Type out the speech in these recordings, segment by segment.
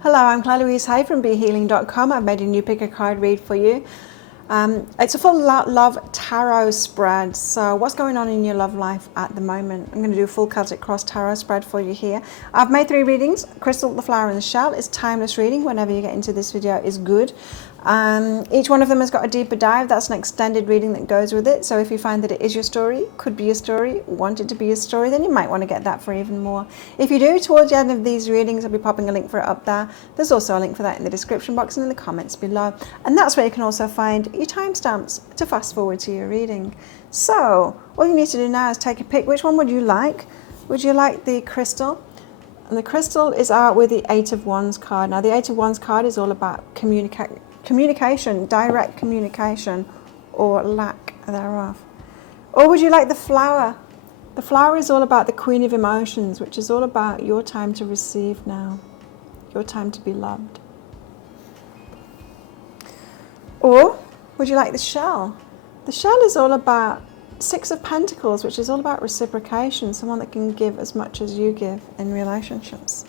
Hello, I'm Claire Louise Hay from BeHealing.com. I've made a new pick a card read for you. It's a full love tarot spread. So what's going on in your love life at the moment? I'm going to do a full Celtic Cross tarot spread for you here. I've made 3 readings. Crystal, the flower and the shell. It's timeless reading. Whenever you get into this video is good. Each one of them has got a deeper dive. That's an extended reading that goes with it. So if you find that it is your story, could be your story, want it to be your story, then you might want to get that for even more. If you do, towards the end of these readings, I'll be popping a link for it up there. There's also a link for that in the description box and in the comments below. And that's where you can also find your timestamps to fast forward to your reading. So all you need to do now is take a pick. Which one would you like? Would you like the crystal? And the crystal is out with the 8 of Wands card. Now the 8 of Wands card is all about communication, direct communication, or lack thereof. Or would you like the flower? The flower is all about the Queen of Emotions, which is all about your time to receive now, your time to be loved. Or would you like the shell? The shell is all about 6 of Pentacles, which is all about reciprocation, someone that can give as much as you give in relationships.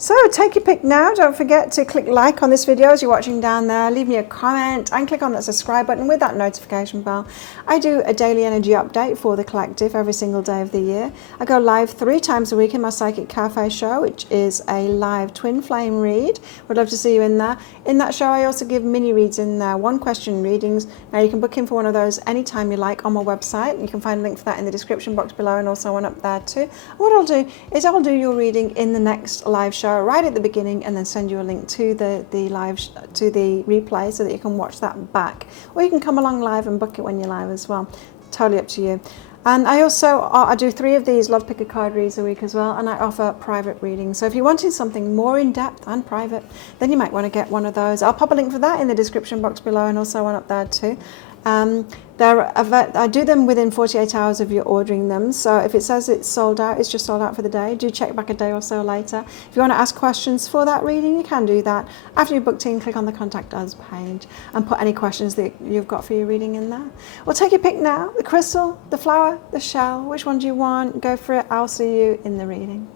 So take your pick now. Don't forget to click like on this video as you're watching down there. Leave me a comment and click on that subscribe button with that notification bell. I do a daily energy update for the collective every single day of the year. I go live 3 times a week in my Psychic Cafe show, which is a live twin flame read. Would love to see you in there. In that show, I also give mini reads in there, 1 question readings. Now you can book in for one of those anytime you like on my website. You can find a link for that in the description box below and also one up there too. What I'll do is I'll do your reading in the next live show right at the beginning and then send you a link to the replay so that you can watch that back, or you can come along live and book it when you're live as well. Totally up to you. And I also I do 3 of these love pick a card reads a week as well, and I offer private readings. So if you're wanting something more in depth and private, then you might want to get one of those. I'll pop a link for that in the description box below and also one up there too. I do them within 48 hours of you ordering them. So if it says it's sold out, it's just sold out for the day. Do check back a day or so later. If you want to ask questions for that reading, you can do that. After you've booked in, click on the Contact Us page and put any questions that you've got for your reading in there. Well, take your pick now. The crystal, the flower, the shell. Which one do you want? Go for it. I'll see you in the reading.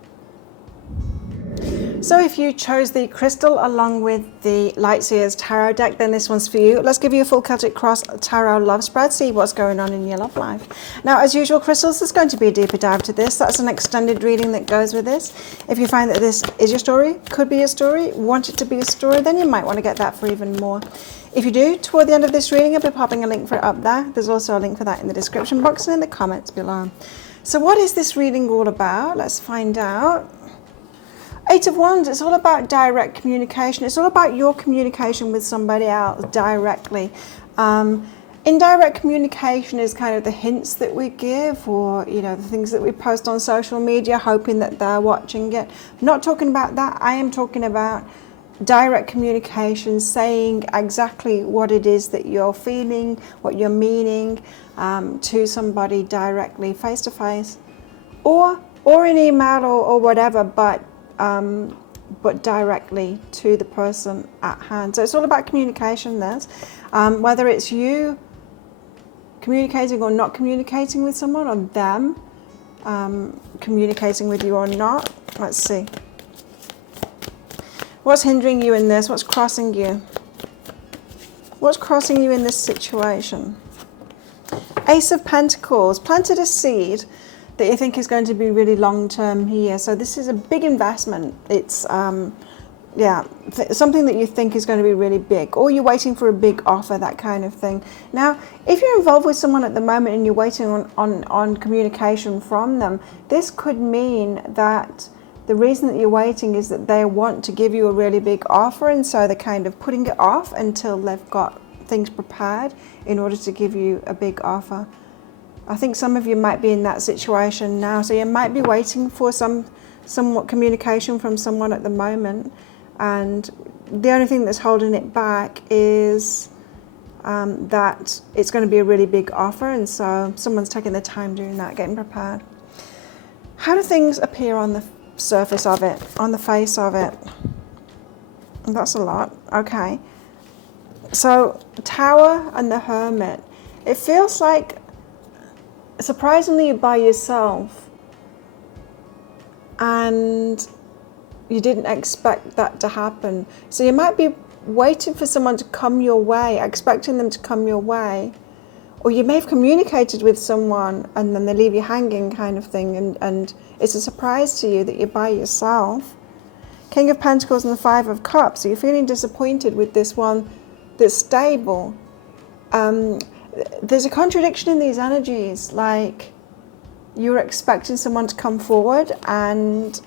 So if you chose the crystal along with the Lightseers tarot deck, then this one's for you. Let's give you a full Celtic Cross tarot love spread, see what's going on in your love life. Now, as usual, crystals, there's going to be a deeper dive to this. That's an extended reading that goes with this. If you find that this is your story, could be a story, want it to be a story, then you might want to get that for even more. If you do, toward the end of this reading, I'll be popping a link for it up there. There's also a link for that in the description box and in the comments below. So what is this reading all about? Let's find out. 8 of Wands, it's all about direct communication. It's all about your communication with somebody else directly. Indirect communication is kind of the hints that we give, or the things that we post on social media hoping that they're watching it. I'm not talking about that. I am talking about direct communication, saying exactly what it is that you're feeling, what you're meaning to somebody directly, face to face, or in email or whatever, but directly to the person at hand. So it's all about communication, whether it's you communicating or not communicating with someone, or them communicating with you or not. Let's see. What's hindering you in this? What's crossing you? What's crossing you in this situation? Ace of Pentacles. Planted a seed that you think is going to be really long-term here. So this is a big investment. It's something that you think is going to be really big, or you're waiting for a big offer, that kind of thing. Now, if you're involved with someone at the moment and you're waiting on communication from them, this could mean that the reason that you're waiting is that they want to give you a really big offer, and so they're kind of putting it off until they've got things prepared in order to give you a big offer. I think some of you might be in that situation now, so you might be waiting for somewhat communication from someone at the moment, and the only thing that's holding it back is that it's going to be a really big offer, and so someone's taking their time doing that, getting prepared. How do things appear on the surface of it, on the face of it? That's a lot. Okay. So, Tower and the Hermit. It feels like, surprisingly, you're by yourself, and you didn't expect that to happen. So you might be waiting for someone to come your way, expecting them to come your way. Or you may have communicated with someone and then they leave you hanging kind of thing, and it's a surprise to you that you're by yourself. King of Pentacles and the Five of Cups. So you're feeling disappointed with this one that's stable. There's a contradiction in these energies, like you're expecting someone to come forward and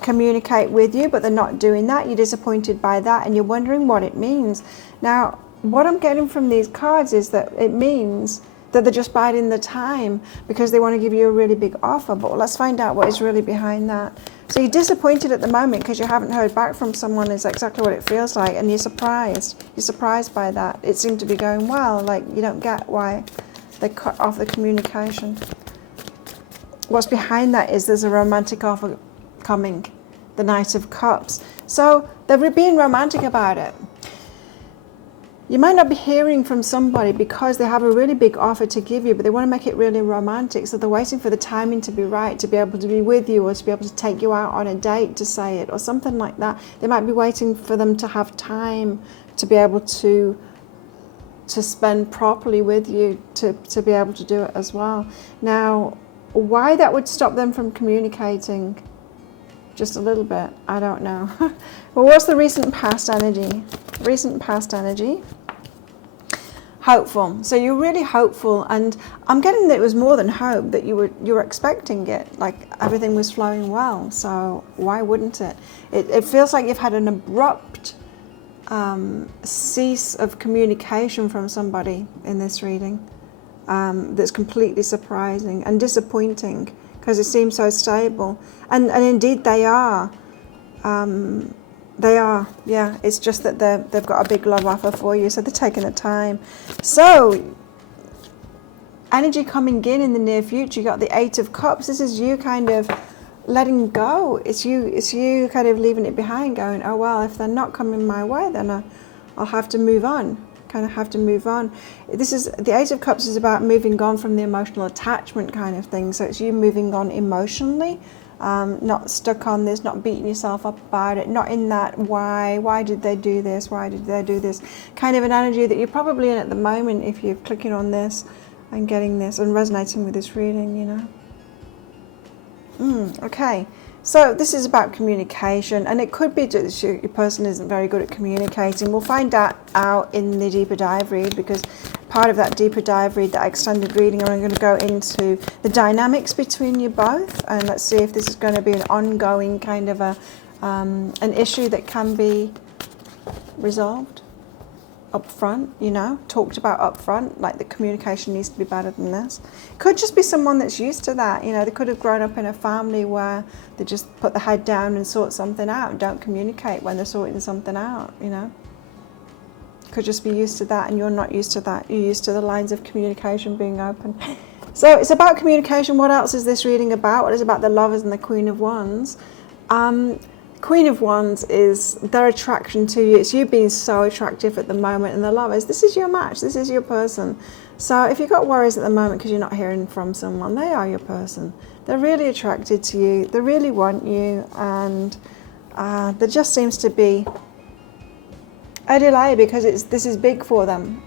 communicate with you, but they're not doing that. You're disappointed by that and you're wondering what it means. Now, what I'm getting from these cards is that it means that they're just biding the time because they want to give you a really big offer. But let's find out what is really behind that. So you're disappointed at the moment because you haven't heard back from someone, is exactly what it feels like, and you're surprised. You're surprised by that. It seemed to be going well, like you don't get why they cut off the communication. What's behind that is there's a romantic offer coming, the Knight of Cups. So they're being romantic about it. You might not be hearing from somebody because they have a really big offer to give you, but they want to make it really romantic. So they're waiting for the timing to be right, to be able to be with you, or to be able to take you out on a date to say it, or something like that. They might be waiting for them to have time to be able to spend properly with you, to be able to do it as well. Now, why that would stop them from communicating just a little bit, I don't know. Well, what's the recent past energy? Recent past energy. Hopeful. So you're really hopeful, and I'm getting that it was more than hope, that you were expecting it, like everything was flowing well. So why wouldn't it? It feels like you've had an abrupt cease of communication from somebody in this reading. That's completely surprising and disappointing because it seems so stable, and indeed they are. They are, yeah. It's just that they've got a big love offer for you, so they're taking the time. So, energy coming in the near future. You got the Eight of Cups. This is you kind of letting go. It's you kind of leaving it behind, going, oh well, if they're not coming my way, then I'll have to move on. Kind of have to move on. This is the Eight of Cups is about moving on from the emotional attachment kind of thing. So it's you moving on emotionally. Not stuck on this, not beating yourself up about it, not in that why did they do this, why did they do this kind of an energy that you're probably in at the moment if you're clicking on this and getting this and resonating with this reading, you know. Okay, so this is about communication, and it could be that your person isn't very good at communicating. We'll find that out in the deeper dive read, because part of that deeper dive read, that extended reading, I'm going to go into the dynamics between you both, and let's see if this is going to be an ongoing kind of an issue that can be resolved up front, you know, talked about up front, like the communication needs to be better than this. Could just be someone that's used to that, you know, they could have grown up in a family where they just put the head down and sort something out and don't communicate when they're sorting something out, you know. Could just be used to that, and you're not used to that. You're used to the lines of communication being open. So it's about communication. What else is this reading about? What is about the Lovers and the Queen of Wands? Queen of Wands is their attraction to you. It's you being so attractive at the moment, and the Lovers, this is your match. This is your person. So if you've got worries at the moment because you're not hearing from someone, they are your person. They're really attracted to you. They really want you, and there just seems to be a delay because this is big for them.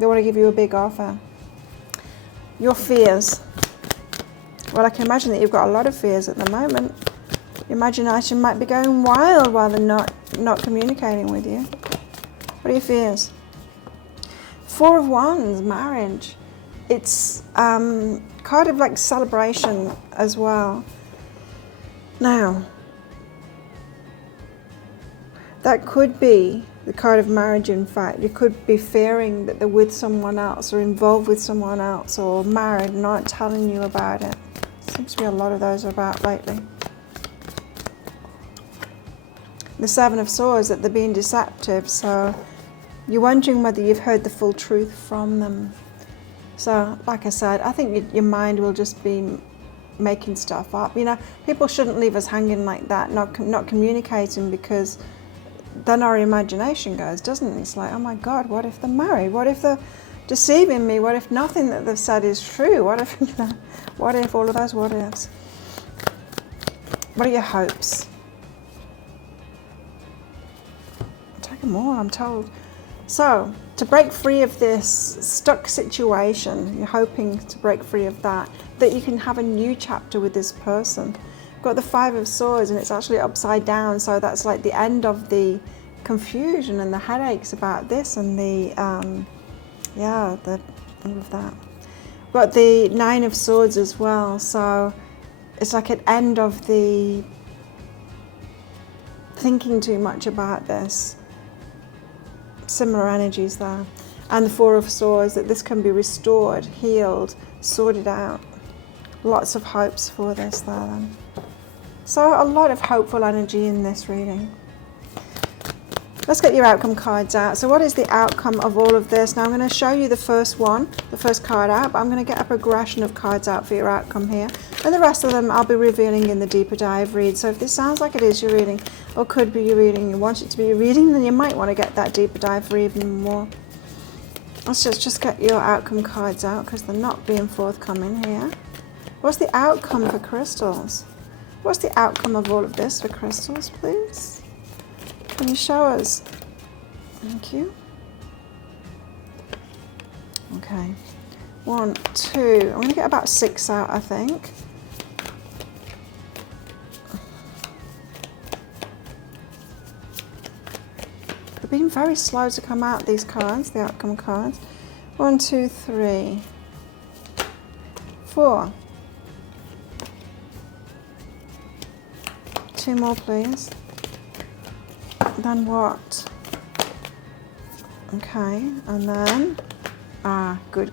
They want to give you a big offer. Your fears. Well, I can imagine that you've got a lot of fears at the moment. Your imagination might be going wild while they're not communicating with you. What are your fears? Four of Wands, marriage. It's kind of like celebration as well. Now, that could be the card of marriage. In fact, you could be fearing that they're with someone else or involved with someone else or married and not telling you about it. Seems to be a lot of those about lately. The Seven of Swords, that they're being deceptive, so you're wondering whether you've heard the full truth from them. So, like I said, I think your mind will just be making stuff up. You know, people shouldn't leave us hanging like that, not communicating, because then our imagination goes, doesn't it? It's like, oh my God, what if they're married? What if they're deceiving me? What if nothing that they've said is true? What if, you know, what if all of those what ifs? What are your hopes? Take more, I'm told. So, to break free of this stuck situation, you're hoping to break free of that you can have a new chapter with this person. You've got the Five of Swords and it's actually upside down, so that's like the end of the confusion and the headaches about this and the, all of that. We've got the Nine of Swords as well, so it's like an end of the thinking too much about this. Similar energies there. And the Four of Swords, that this can be restored, healed, sorted out. Lots of hopes for this there then. So a lot of hopeful energy in this reading. Let's get your outcome cards out. So what is the outcome of all of this? Now I'm going to show you the first one, the first card out, but I'm going to get a progression of cards out for your outcome here. And the rest of them I'll be revealing in the deeper dive read. So if this sounds like it is your reading, or could be your reading, you want it to be your reading, then you might want to get that deeper dive for even more. Let's just get your outcome cards out because they're not being forthcoming here. What's the outcome for crystals? What's the outcome of all of this for crystals, please? Can you show us? Thank you. Okay. 1, 2. I'm going to get about 6 out, I think. They've been very slow to come out, these cards, the outcome cards. 1, 2, 3, 4. 2 more, please. Then what? Okay, and then, good.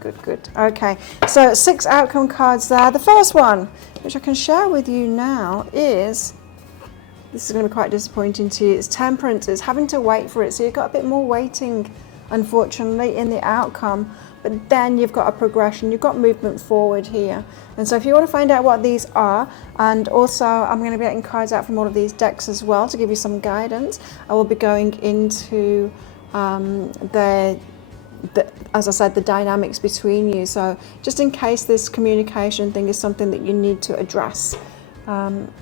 Okay, so 6 outcome cards there. The first one, which I can share with you now, is, this is going to be quite disappointing to you, it's Temperance. It's having to wait for it. So you've got a bit more waiting, unfortunately, in the outcome. But then you've got a progression, you've got movement forward here. And so if you want to find out what these are, and also I'm going to be getting cards out from all of these decks as well to give you some guidance. I will be going into as I said, the dynamics between you. So just in case this communication thing is something that you need to address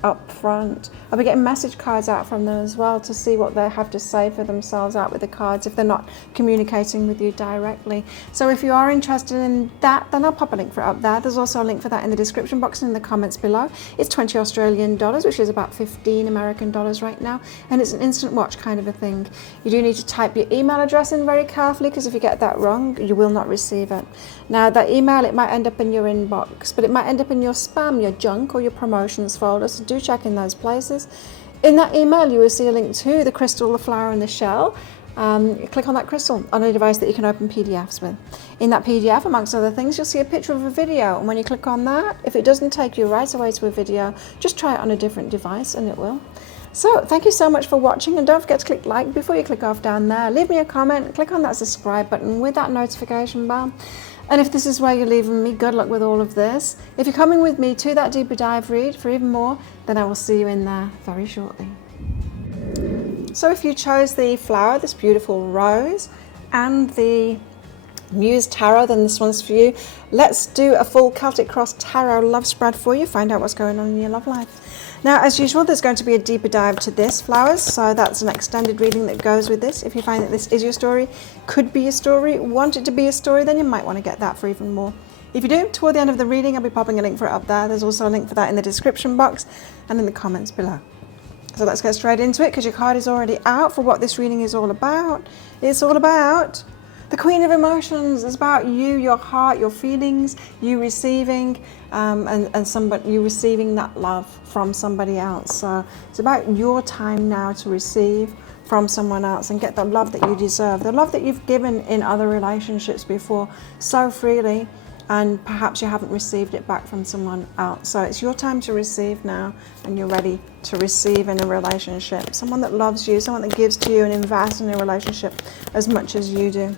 up front. I'll be getting message cards out from them as well to see what they have to say for themselves out with the cards if they're not communicating with you directly. So if you are interested in that, then I'll pop a link for it up there. There's also a link for that in the description box and in the comments below. It's 20 Australian dollars, which is about 15 American dollars right now, and it's an instant watch kind of a thing. You do need to type your email address in very carefully, because if you get that wrong, you will not receive it. Now that email, it might end up in your inbox, but it might end up in your spam, your junk, or your promotions folder, so do check in those places. In that email you will see a link to the crystal, the flower and the shell. Click on that crystal on a device that you can open PDFs with. In that PDF, amongst other things, you'll see a picture of a video, and when you click on that, if it doesn't take you right away to a video, just try it on a different device and it will. So thank you so much for watching, and don't forget to click like before you click off down there. Leave me a comment, click on that subscribe button with that notification bell. And if this is where you're leaving me, good luck with all of this. If you're coming with me to that deeper dive read for even more, then I will see you in there very shortly. So if you chose the flower, this beautiful rose, and the Muse Tarot, then this one's for you. Let's do a full Celtic Cross Tarot love spread for you. Find out what's going on in your love life. Now, as usual, there's going to be a deeper dive to this, flowers, so that's an extended reading that goes with this. If you find that this is your story, could be your story, want it to be a story, then you might want to get that for even more. If you do, toward the end of the reading, I'll be popping a link for it up there. There's also a link for that in the description box and in the comments below. So let's get straight into it, because your card is already out for what this reading is all about. It's all about the Queen of Emotions. It's about you, your heart, your feelings, you receiving, you receiving that love from somebody else. So it's about your time now to receive from someone else and get the love that you deserve, the love that you've given in other relationships before so freely, and perhaps you haven't received it back from someone else. So it's your time to receive now, and you're ready to receive in a relationship. Someone that loves you, someone that gives to you and invests in a relationship as much as you do.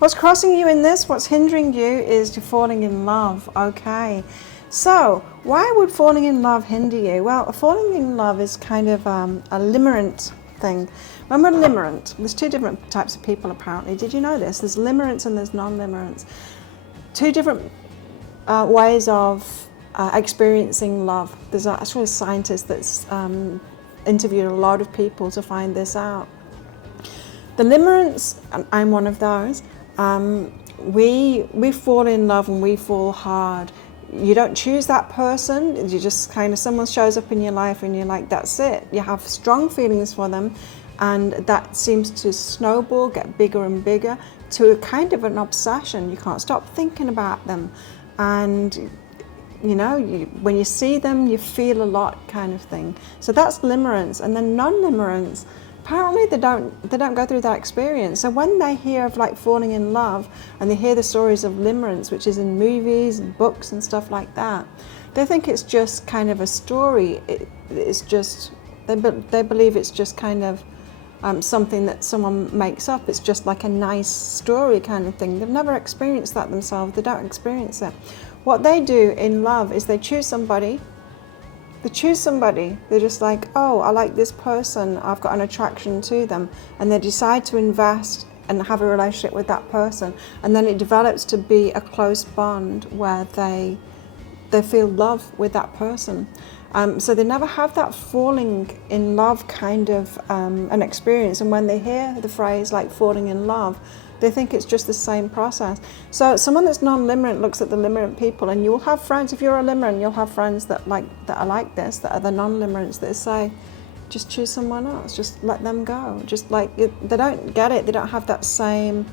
What's crossing you in this, what's hindering you, is to falling in love. Okay, so why would falling in love hinder you? Well, falling in love is kind of a limerent thing. When we're limerent, there's 2 different types of people apparently. Did you know this? There's limerents and there's non-limerents. 2 different ways of experiencing love. There's actually a scientist that's interviewed a lot of people to find this out. The limerence, and I'm one of those, we fall in love and we fall hard. You don't choose that person, you just kind of, someone shows up in your life and you're like, that's it. You have strong feelings for them, and that seems to snowball, get bigger and bigger, to a kind of an obsession. You can't stop thinking about them, and you know, when you see them, you feel a lot, kind of thing. So that's limerence. And then non-limerence, apparently they don't go through that experience. So when they hear of like falling in love, and they hear the stories of limerence, which is in movies and books and stuff like that, they think it's just kind of a story. It's just, they believe it's just kind of something that someone makes up. It's just like a nice story kind of thing. They've never experienced that themselves. They don't experience it. What they do in love is they choose somebody. They choose somebody. They're just like, oh, I like this person. I've got an attraction to them. And they decide to invest and have a relationship with that person. And then it develops to be a close bond where they feel love with that person. So they never have that falling in love kind of an experience. And when they hear the phrase like falling in love, they think it's just the same process. So someone that's non-limerent looks at the limerent people, and you'll have friends, if you're a limerent, you'll have friends that are like this, that are the non-limerents, that say, just choose someone else, just let them go. Just like, they don't get it, they don't have that same,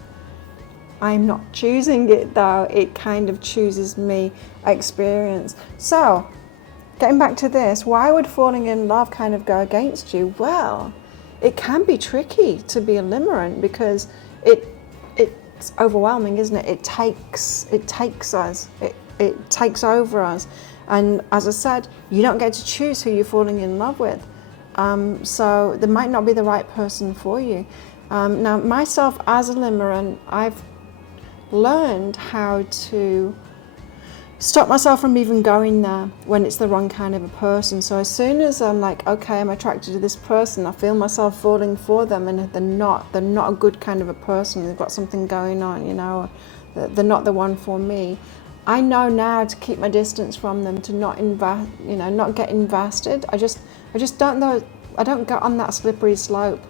I'm not choosing it though, it kind of chooses me experience. So, getting back to this, why would falling in love kind of go against you? Well, it can be tricky to be a limerent, because it's overwhelming, isn't it? It takes us, it takes over us. And as I said, you don't get to choose who you're falling in love with. So there might not be the right person for you. Now, myself as a limerent, I've learned how to stop myself from even going there when it's the wrong kind of a person. So as soon as I'm like, okay, I'm attracted to this person, I feel myself falling for them, and they're not a good kind of a person, they've got something going on, you know, they're not the one for me, I know now to keep my distance from them, to not not get invested. I just don't know, I don't get on that slippery slope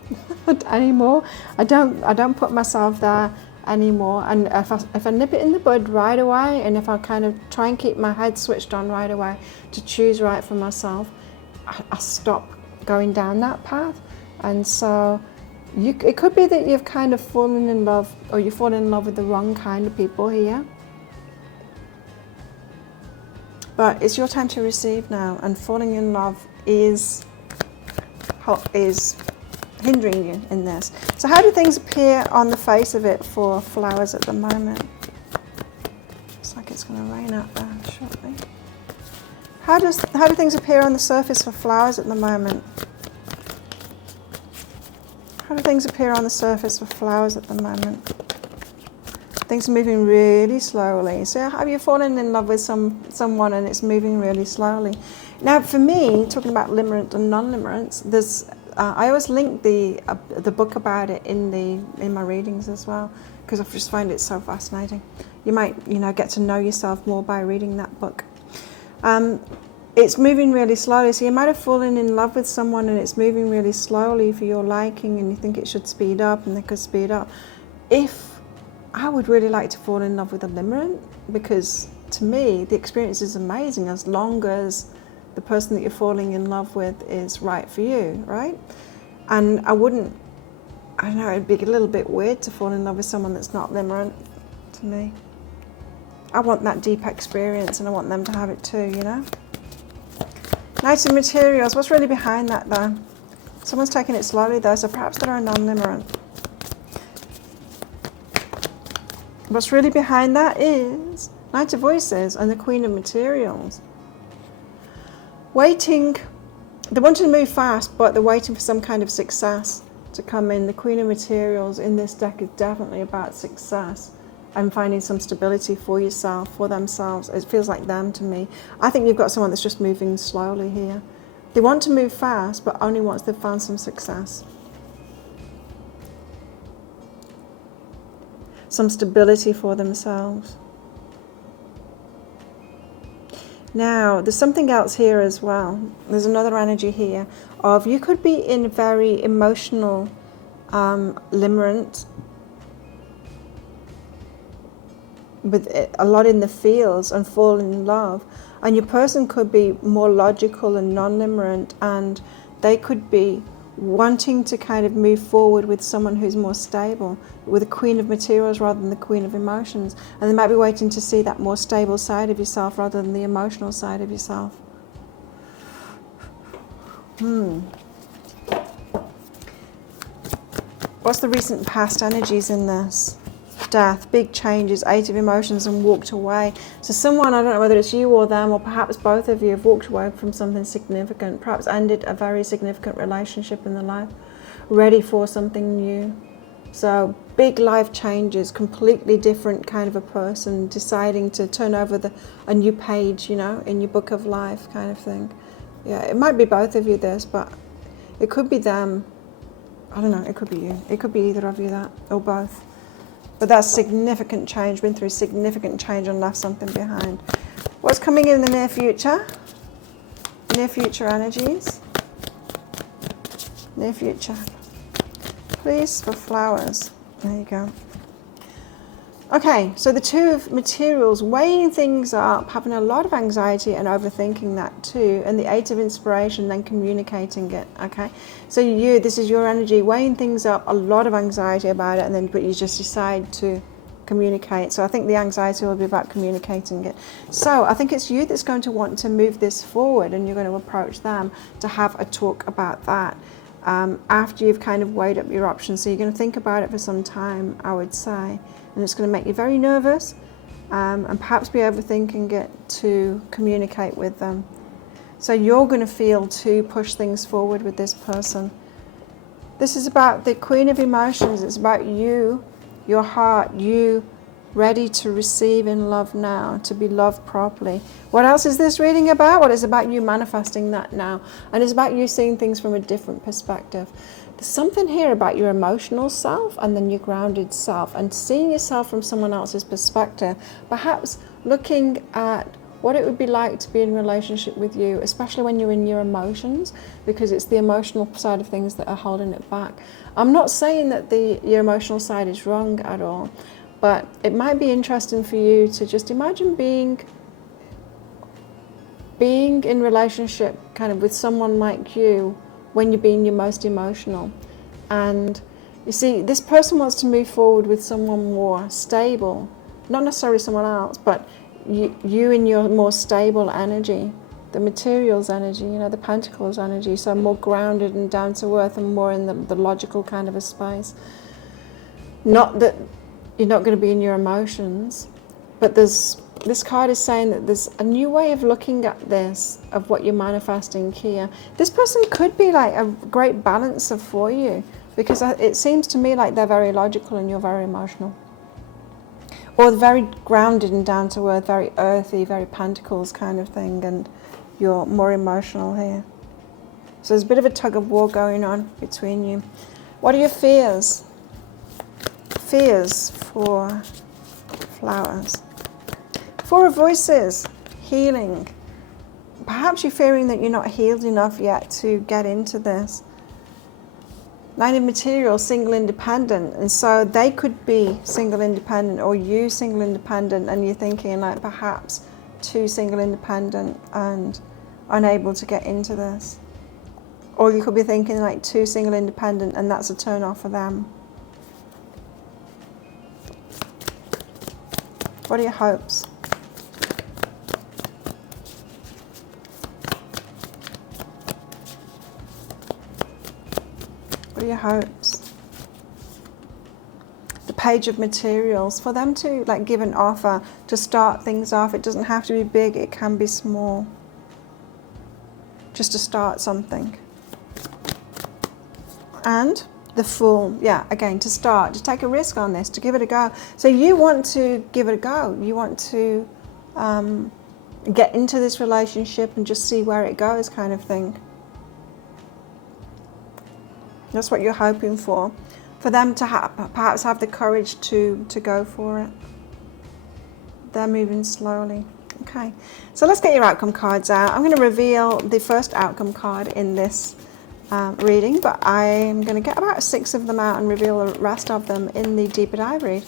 anymore. I don't put myself there anymore. And if I nip it in the bud right away, and if I kind of try and keep my head switched on right away to choose right for myself, I stop going down that path. And so it could be that you've kind of fallen in love, or you fall in love with the wrong kind of people here. But it's your time to receive now, and falling in love is hindering you in this. So how do things appear on the face of it for flowers at the moment? Looks like it's going to rain out there shortly. How do things appear on the surface for flowers at the moment? How do things appear on the surface for flowers at the moment? Things are moving really slowly. So have you fallen in love with someone and it's moving really slowly? Now for me, talking about limerent and non-limerence, there's I always link the book about it in my readings as well, because I just find it so fascinating. You might get to know yourself more by reading that book. It's moving really slowly, so you might have fallen in love with someone and it's moving really slowly for your liking, and you think it should speed up, and they could speed up. I would really like to fall in love with a limerent, because to me the experience is amazing as long as the person that you're falling in love with is right for you, right? And I don't know, it'd be a little bit weird to fall in love with someone that's not limerent to me. I want that deep experience, and I want them to have it too, you know? Knight of Materials, what's really behind that though? Someone's taking it slowly though, so perhaps they're a non-limerent. What's really behind that is Knight of Voices and the Queen of Materials. Waiting, they want to move fast, but they're waiting for some kind of success to come in. The Queen of Materials in this deck is definitely about success and finding some stability for yourself, for themselves. It feels like them to me. I think you've got someone that's just moving slowly here. They want to move fast, but only once they've found some success. Some stability for themselves. Now, there's something else here as well. There's another energy here of you could be in very emotional limerence, with a lot in the feels and fall in love, and your person could be more logical and non-limerent, and they could be wanting to kind of move forward with someone who's more stable, with a queen of materials rather than the queen of emotions, and they might be waiting to see that more stable side of yourself rather than the emotional side of yourself. What's the recent past energies in this? Death, big changes, 8 of emotions, and walked away. So someone, I don't know whether it's you or them, or perhaps both of you, have walked away from something significant, perhaps ended a very significant relationship in their life, ready for something new. So big life changes, completely different kind of a person, deciding to turn over a new page, you know, in your book of life kind of thing. Yeah, it might be both of you this, but it could be them. I don't know, it could be you. It could be either of you, that, or both. But that's significant change, been through significant change and left something behind. What's coming in the near future? Near future energies. Near future. Please, for flowers. There you go. Okay, so the 2 of materials, weighing things up, having a lot of anxiety and overthinking that too, and the 8 of inspiration, then communicating it, okay? So this is your energy, weighing things up, a lot of anxiety about it, but you just decide to communicate. So I think the anxiety will be about communicating it. So I think it's you that's going to want to move this forward, and you're going to approach them to have a talk about that. After you've kind of weighed up your options. So you're going to think about it for some time, I would say. And it's going to make you very nervous, and perhaps be overthinking it to communicate with them. So you're going to feel to push things forward with this person. This is about the Queen of Emotions. It's about you, your heart, you ready to receive in love now, to be loved properly. What else is this reading about? Well, it's about you manifesting that now. And it's about you seeing things from a different perspective. There's something here about your emotional self and then your grounded self, and seeing yourself from someone else's perspective. Perhaps looking at what it would be like to be in a relationship with you, especially when you're in your emotions, because it's the emotional side of things that are holding it back. I'm not saying that your emotional side is wrong at all, but it might be interesting for you to just imagine being in relationship kind of with someone like you when you're being your most emotional. And you see, this person wants to move forward with someone more stable, not necessarily someone else, but you in your more stable energy, the materials energy, you know, the pentacles energy, so more grounded and down to earth and more in the logical kind of a space. Not that you're not going to be in your emotions, but this card is saying that there's a new way of looking at this, of what you're manifesting here. This person could be like a great balancer for you, because it seems to me like they're very logical and you're very emotional. Or very grounded and down to earth, very earthy, very pentacles kind of thing, and you're more emotional here. So there's a bit of a tug of war going on between you. What are your fears? Fears for flowers. 4 of Voices, healing. Perhaps you're fearing that you're not healed enough yet to get into this. 9 of Materials, single independent. And so they could be single independent, or you single independent, and you're thinking like perhaps too single independent and unable to get into this. Or you could be thinking like too single independent and that's a turn off for them. What are your hopes? What are your hopes? The Page of Materials, for them to like give an offer to start things off. It doesn't have to be big, it can be small. Just to start something. And the Fool, yeah, again, to start, to take a risk on this, to give it a go. So you want to give it a go. You want to get into this relationship and just see where it goes, kind of thing. That's what you're hoping for them to perhaps have the courage to go for it. They're moving slowly. Okay, so let's get your outcome cards out. I'm going to reveal the first outcome card in this reading, but I'm going to get about 6 of them out and reveal the rest of them in the deeper dive read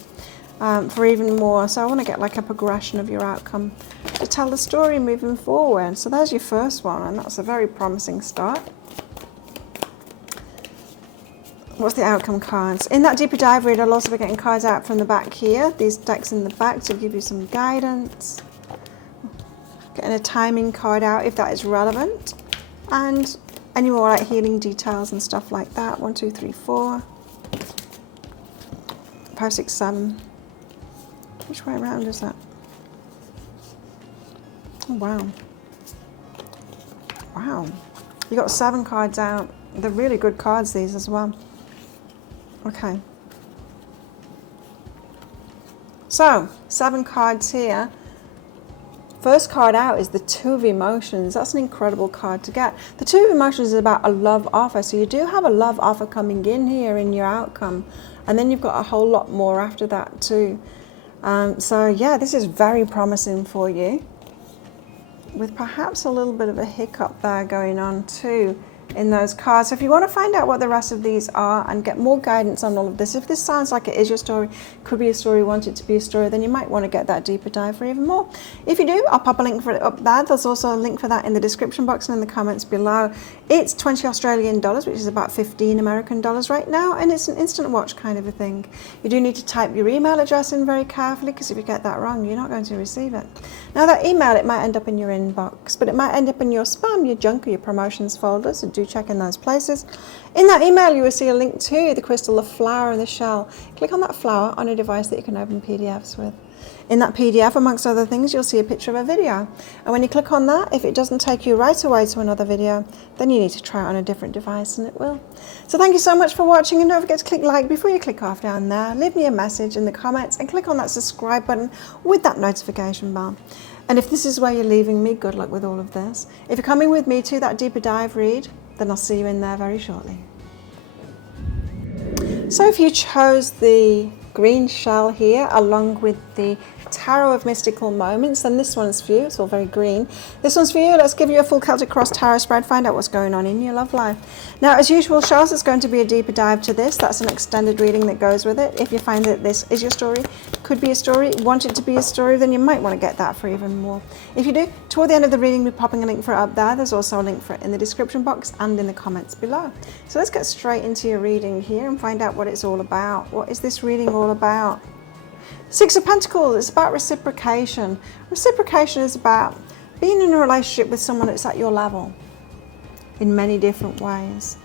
for even more. So I want to get like a progression of your outcome to tell the story moving forward. So there's your first one, and that's a very promising start. What's the outcome cards? In that deeper dive read, I'll also be getting cards out from the back here, these decks in the back, to give you some guidance. Getting a timing card out if that is relevant. And any more like healing details and stuff like that. 1, 2, 3, 4. 5, 6, 7. Which way around is that? Oh, wow. Wow. You got 7 cards out. They're really good cards, these as well. Okay. So, 7 cards here. First card out is the 2 of Emotions. That's an incredible card to get. The 2 of Emotions is about a love offer. So you do have a love offer coming in here in your outcome. And then you've got a whole lot more after that too. So yeah, this is very promising for you. With perhaps a little bit of a hiccup there going on too in those cards. So if you want to find out what the rest of these are and get more guidance on all of this, if this sounds like it is your story, could be a story, want it to be a story, then you might want to get that deeper dive for even more. If you do, I'll pop a link for it up there. There's also a link for that in the description box and in the comments below. It's 20 Australian dollars, which is about 15 American dollars right now, and it's an instant watch kind of a thing. You do need to type your email address in very carefully, because if you get that wrong, you're not going to receive it. Now that email, it might end up in your inbox, but it might end up in your spam, your junk, or your promotions folder, so do check in those places. In that email, you will see a link to the crystal, the flower, and the shell. Click on that flower on a device that you can open PDFs with. In that PDF, amongst other things, you'll see a picture of a video. And when you click on that, if it doesn't take you right away to another video, then you need to try it on a different device, and it will. So thank you so much for watching, and don't forget to click like before you click off down there. Leave me a message in the comments and click on that subscribe button with that notification bell. And if this is where you're leaving me, good luck with all of this. If you're coming with me to that deeper dive read, then I'll see you in there very shortly. So if you chose the green shell here along with the Tarot of Mystical Moments, then this one's for you. It's all very green. This one's for you. Let's give you a full Celtic Cross Tarot spread, find out what's going on in your love life. Now, as usual, shells, it's going to be a deeper dive to this. That's an extended reading that goes with it. If you find that this is your story, could be a story, want it to be a story, then you might want to get that for even more. If you do, toward the end of the reading, we're popping a link for it up there. There's also a link for it in the description box and in the comments below. So let's get straight into your reading here and find out what it's all about. What is this reading all about? 6 of Pentacles, it's about reciprocation. Reciprocation is about being in a relationship with someone that's at your level in many different ways.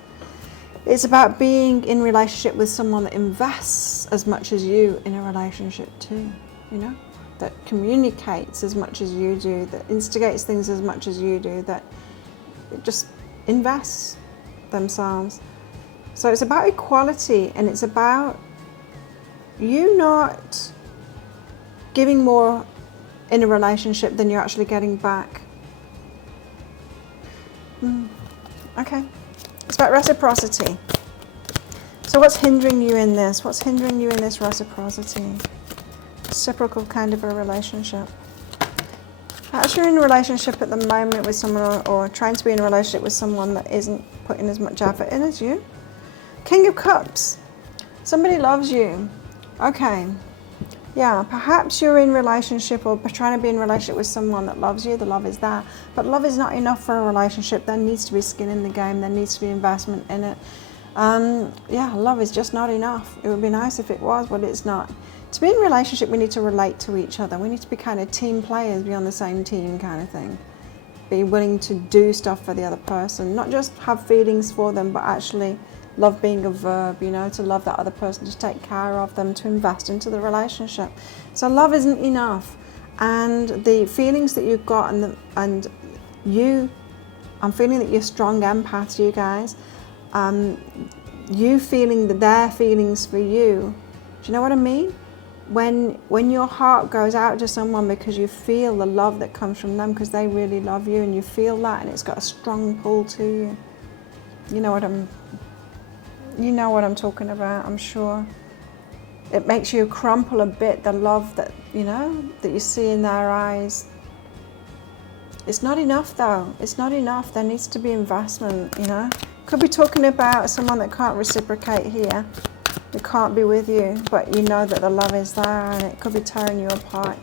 It's about being in relationship with someone that invests as much as you in a relationship too, you know, that communicates as much as you do, that instigates things as much as you do, that just invests themselves. So it's about equality, and it's about you not giving more in a relationship than you're actually getting back. Okay. It's about reciprocity. So what's hindering you in this? What's hindering you in this reciprocity? Reciprocal kind of a relationship. Perhaps you're in a relationship at the moment with someone, or trying to be in a relationship with someone that isn't putting as much effort in as you. King of Cups. Somebody loves you. Okay. Yeah, perhaps you're in relationship or trying to be in relationship with someone that loves you. The love is there. But love is not enough for a relationship. There needs to be skin in the game. There needs to be investment in it. Yeah, love is just not enough. It would be nice if it was, but it's not. To be in a relationship, we need to relate to each other. We need to be kind of team players, be on the same team kind of thing. Be willing to do stuff for the other person. Not just have feelings for them, but actually love being a verb, you know, to love that other person, to take care of them, to invest into the relationship. So love isn't enough. And the feelings that you've got, I'm feeling that you're strong empaths, you guys. You feeling that their feelings for you. Do you know what I mean? When your heart goes out to someone because you feel the love that comes from them because they really love you, and you feel that, and it's got a strong pull to you. You know what I'm talking about, I'm sure. It makes you crumple a bit, the love that, you know, that you see in their eyes. It's not enough though. It's not enough. There needs to be investment, you know. Could be talking about someone that can't reciprocate here. They can't be with you, but you know that the love is there, and it could be tearing you apart.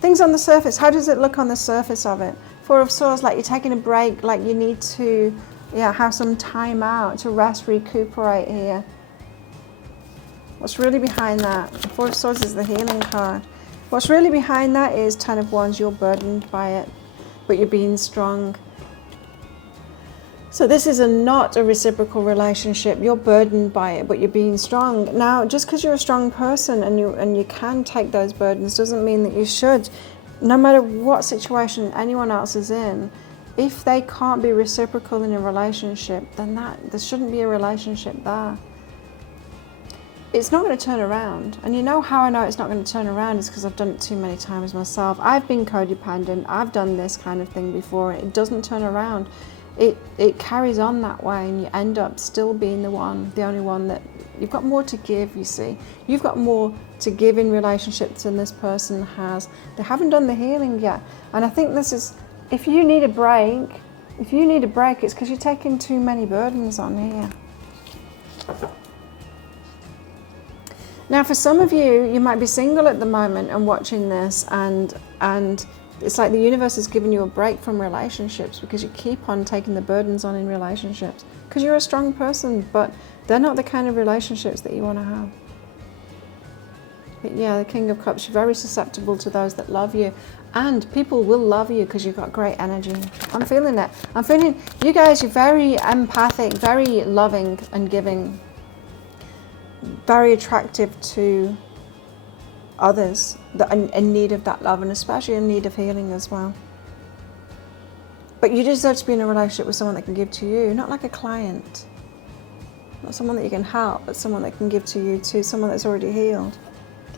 Things on the surface. How does it look on the surface of it? Four of Swords, like you're taking a break, like you need to have some time out to rest, recuperate here. What's really behind that? Four of Swords is the healing card. What's really behind that is Ten of Wands. You're burdened by it, but you're being strong. So this is not a reciprocal relationship. You're burdened by it, but you're being strong. Now, just because you're a strong person and you can take those burdens doesn't mean that you should. No matter what situation anyone else is in, if they can't be reciprocal in a relationship, then there shouldn't be a relationship there. It's not going to turn around. And you know how I know it's not going to turn around is because I've done it too many times myself. I've been codependent. I've done this kind of thing before. It doesn't turn around. It carries on that way, and you end up still being the only one that you've got more to give, you see. You've got more to give in relationships than this person has. They haven't done the healing yet. And I think this is, if you need a break, it's because you're taking too many burdens on here. Now, for some of you, you might be single at the moment and watching this, and it's like the universe is giving you a break from relationships because you keep on taking the burdens on in relationships because you're a strong person, but they're not the kind of relationships that you want to have. But yeah, the King of Cups, you're very susceptible to those that love you, and people will love you because you've got great energy. I'm feeling it. I'm feeling you guys, you're very empathic, very loving and giving. Very attractive to others that are in need of that love, and especially in need of healing as well. But you deserve to be in a relationship with someone that can give to you, not like a client, not someone that you can help, but someone that can give to you too, someone that's already healed.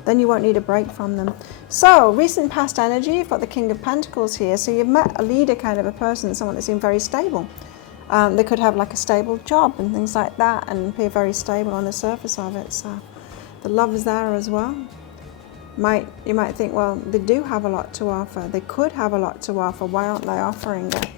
Then you won't need a break from them. So, recent past energy, you've got the King of Pentacles here. So you've met a leader kind of a person, someone that seemed very stable. They could have like a stable job and things like that and appear very stable on the surface of it. So the love is there as well. You might think, well, they do have a lot to offer. They could have a lot to offer. Why aren't they offering it?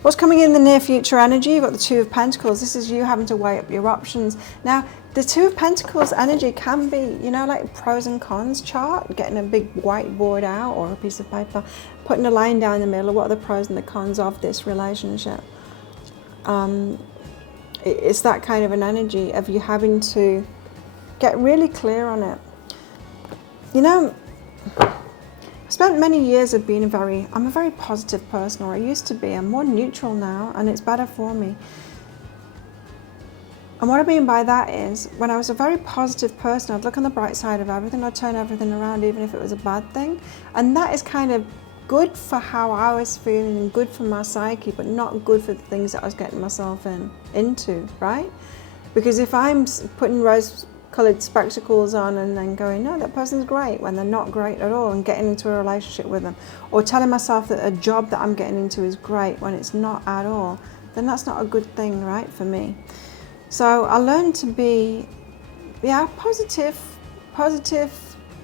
What's coming in the near future energy? You've got the Two of Pentacles. This is you having to weigh up your options. Now, the Two of Pentacles energy can be, like pros and cons chart, getting a big whiteboard out or a piece of paper, putting a line down the middle of what are the pros and the cons of this relationship. It's that kind of an energy of you having to get really clear on it. I spent many years of being I'm a very positive person, or I used to be. I'm more neutral now, and it's better for me. And what I mean by that is, when I was a very positive person, I'd look on the bright side of everything, I'd turn everything around, even if it was a bad thing. And that is kind of good for how I was feeling and good for my psyche, but not good for the things that I was getting myself into, right? Because if I'm putting rose-coloured spectacles on and then going, no, that person's great, when they're not great at all, and getting into a relationship with them, or telling myself that a job that I'm getting into is great when it's not at all, then that's not a good thing, right, for me. So I learned to be, positive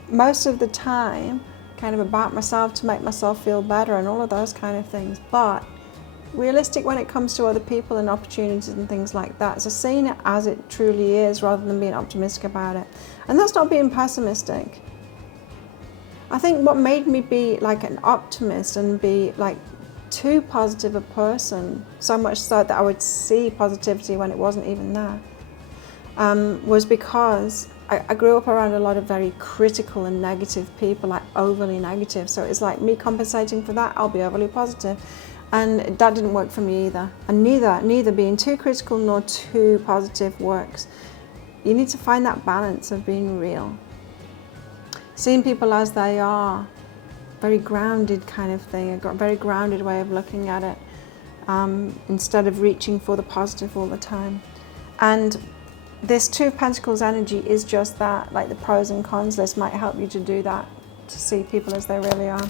most of the time, kind of about myself to make myself feel better and all of those kind of things, but realistic when it comes to other people and opportunities and things like that. So seeing it as it truly is rather than being optimistic about it. And that's not being pessimistic. I think what made me be like an optimist and be like too positive a person, so much so that I would see positivity when it wasn't even there, was because I grew up around a lot of very critical and negative people, like overly negative. So it's like me compensating for that, I'll be overly positive. And that didn't work for me either. And neither being too critical nor too positive works. You need to find that balance of being real. Seeing people as they are. Very grounded kind of thing. I've got a very grounded way of looking at it. Instead of reaching for the positive all the time. And this Two of Pentacles energy is just that. Like the pros and cons list might help you to do that. To see people as they really are.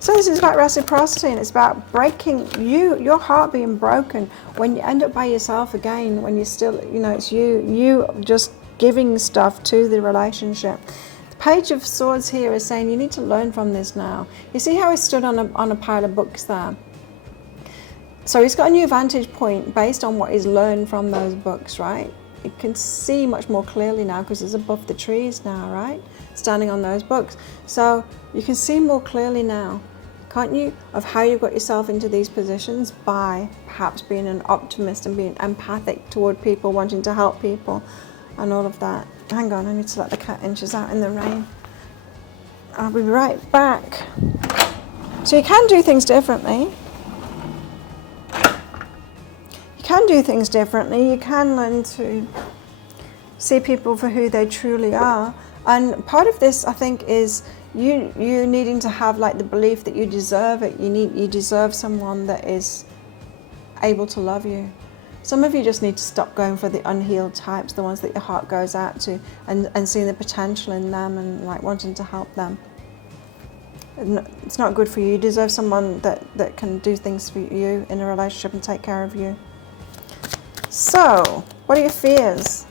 So this is about reciprocity, and it's about breaking your heart being broken when you end up by yourself again, when you're still, it's you just giving stuff to the relationship. The Page of Swords here is saying you need to learn from this now. You see how he stood on a pile of books there? So he's got a new vantage point based on what he's learned from those books, right? You can see much more clearly now because he's above the trees now, right? Standing on those books. So you can see more clearly now, can't you, of how you got yourself into these positions by perhaps being an optimist and being empathic toward people, wanting to help people and all of that. Hang on, I need to let the cat in. She's out in the rain. I'll be right back. So you can do things differently. You can do things differently. You can learn to see people for who they truly are. And part of this, I think, is you needing to have like the belief that you deserve it. You deserve someone that is able to love you. Some of you just need to stop going for the unhealed types, the ones that your heart goes out to, and seeing the potential in them and like wanting to help them. It's not good for you. You deserve someone that can do things for you in a relationship and take care of you. So, what are your fears?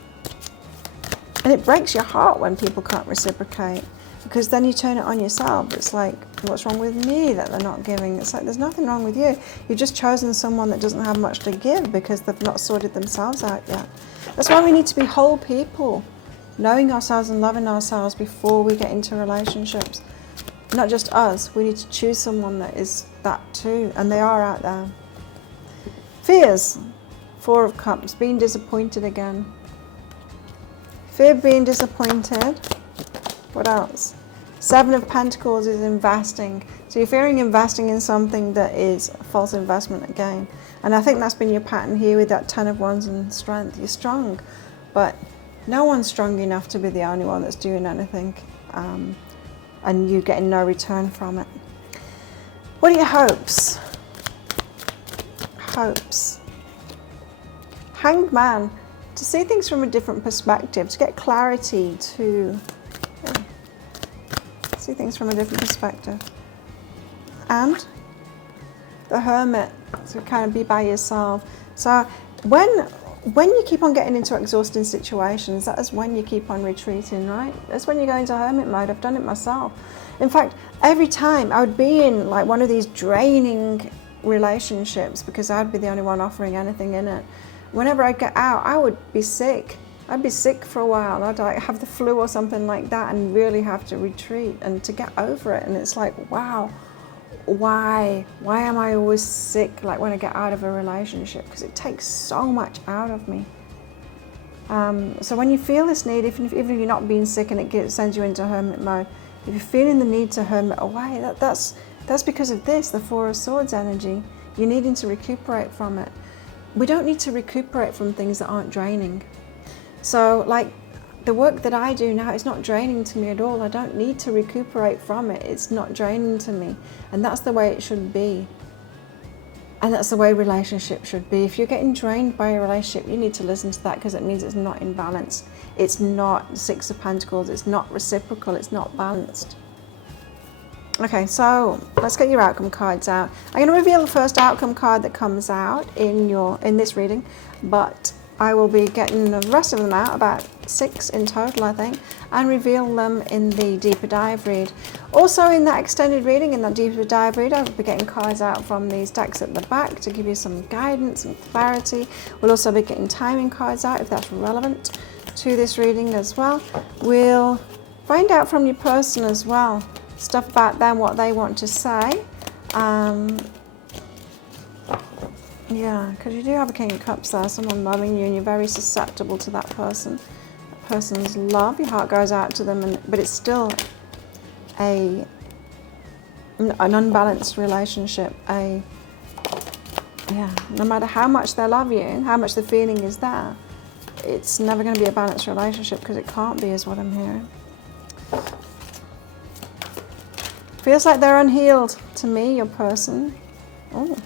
And it breaks your heart when people can't reciprocate, because then you turn it on yourself. It's like, what's wrong with me that they're not giving? It's like, there's nothing wrong with you. You've just chosen someone that doesn't have much to give because they've not sorted themselves out yet. That's why we need to be whole people, knowing ourselves and loving ourselves before we get into relationships. Not just us, we need to choose someone that is that too, and they are out there. Fears, 4 of Cups, being disappointed again. Fear of being disappointed. What else? 7 of Pentacles is investing. So you're fearing investing in something that is a false investment again. And I think that's been your pattern here with that 10 of Wands and strength. You're strong, but no one's strong enough to be the only one that's doing anything. And you getting no return from it. What are your hopes? Hopes. Hanged Man. To see things from a different perspective, to get clarity, to see things from a different perspective. And the Hermit, to kind of be by yourself. So when you keep on getting into exhausting situations, that is when you keep on retreating, right? That's when you go into hermit mode. I've done it myself. In fact, every time I would be in like one of these draining relationships, because I'd be the only one offering anything in it. Whenever I get out, I would be sick. I'd be sick for a while. I'd like have the flu or something like that and really have to retreat and to get over it. And it's like, wow, why am I always sick like when I get out of a relationship? Because it takes so much out of me. So when you feel this need, even if you're not being sick and it sends you into hermit mode, if you're feeling the need to hermit away, that's because of this, the 4 of Swords energy. You're needing to recuperate from it. We don't need to recuperate from things that aren't draining. So like the work that I do now is not draining to me at all. I don't need to recuperate from it. It's not draining to me. And that's the way it should be. And that's the way relationships should be. If you're getting drained by a relationship, you need to listen to that, because it means it's not in balance. It's not 6 of Pentacles. It's not reciprocal. It's not balanced. Okay, so let's get your outcome cards out. I'm going to reveal the first outcome card that comes out in this reading, but I will be getting the rest of them out, about 6 in total, I think, and reveal them in the deeper dive read. Also in that extended reading, in that deeper dive read, I'll be getting cards out from these decks at the back to give you some guidance and clarity. We'll also be getting timing cards out if that's relevant to this reading as well. We'll find out from your person as well, stuff about them, what they want to say. Yeah, because you do have a King of Cups there, someone loving you, and you're very susceptible to that person. That person's love, your heart goes out to them, but it's still an unbalanced relationship. No matter how much they love you and how much the feeling is there, it's never going to be a balanced relationship, because it can't be, is what I'm hearing. Feels like they're unhealed to me, your person. Oh.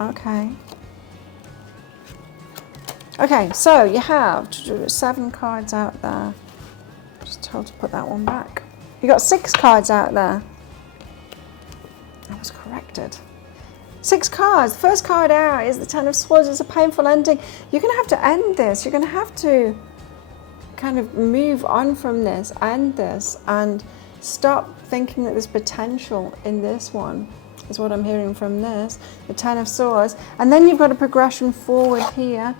Okay. Okay, so you have 7 cards out there. Just told to put that one back. You got 6 cards out there. I was corrected. 6 cards. The first card out is the 10 of Swords. It's a painful ending. You're going to have to end this. You're going to have to kind of move on from this, end this, and stop thinking that there's potential in this one, is what I'm hearing from this, the Ten of Swords. And then you've got a progression forward here,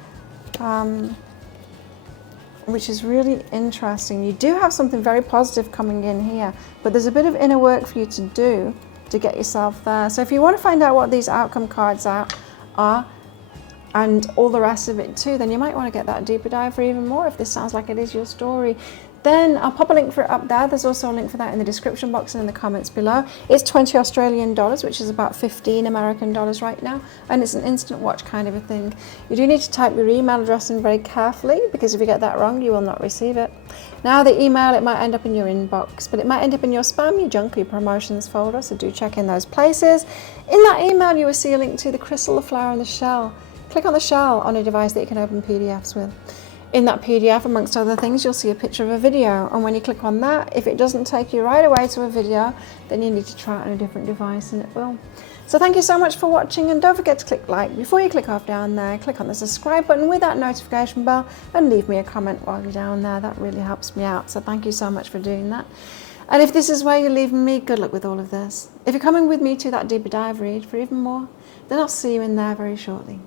which is really interesting. You do have something very positive coming in here, but there's a bit of inner work for you to do to get yourself there. So if you want to find out what these outcome cards are, and all the rest of it too, then you might want to get that deeper dive for even more if this sounds like it is your story. Then I'll pop a link for it up there. There's also a link for that in the description box and in the comments below. It's 20 Australian dollars, which is about 15 American dollars right now. And it's an instant watch kind of a thing. You do need to type your email address in very carefully, because if you get that wrong, you will not receive it. Now the email, it might end up in your inbox, but it might end up in your spam, your junk, or your promotions folder. So do check in those places. In that email, you will see a link to the crystal, the flower, and the shell. Click on the shell on a device that you can open PDFs with. In that PDF, amongst other things, you'll see a picture of a video. And when you click on that, if it doesn't take you right away to a video, then you need to try it on a different device and it will. So thank you so much for watching, and don't forget to click like. Before you click off down there, click on the subscribe button with that notification bell and leave me a comment while you're down there. That really helps me out. So thank you so much for doing that. And if this is where you're leaving me, good luck with all of this. If you're coming with me to that deeper dive read for even more, then I'll see you in there very shortly.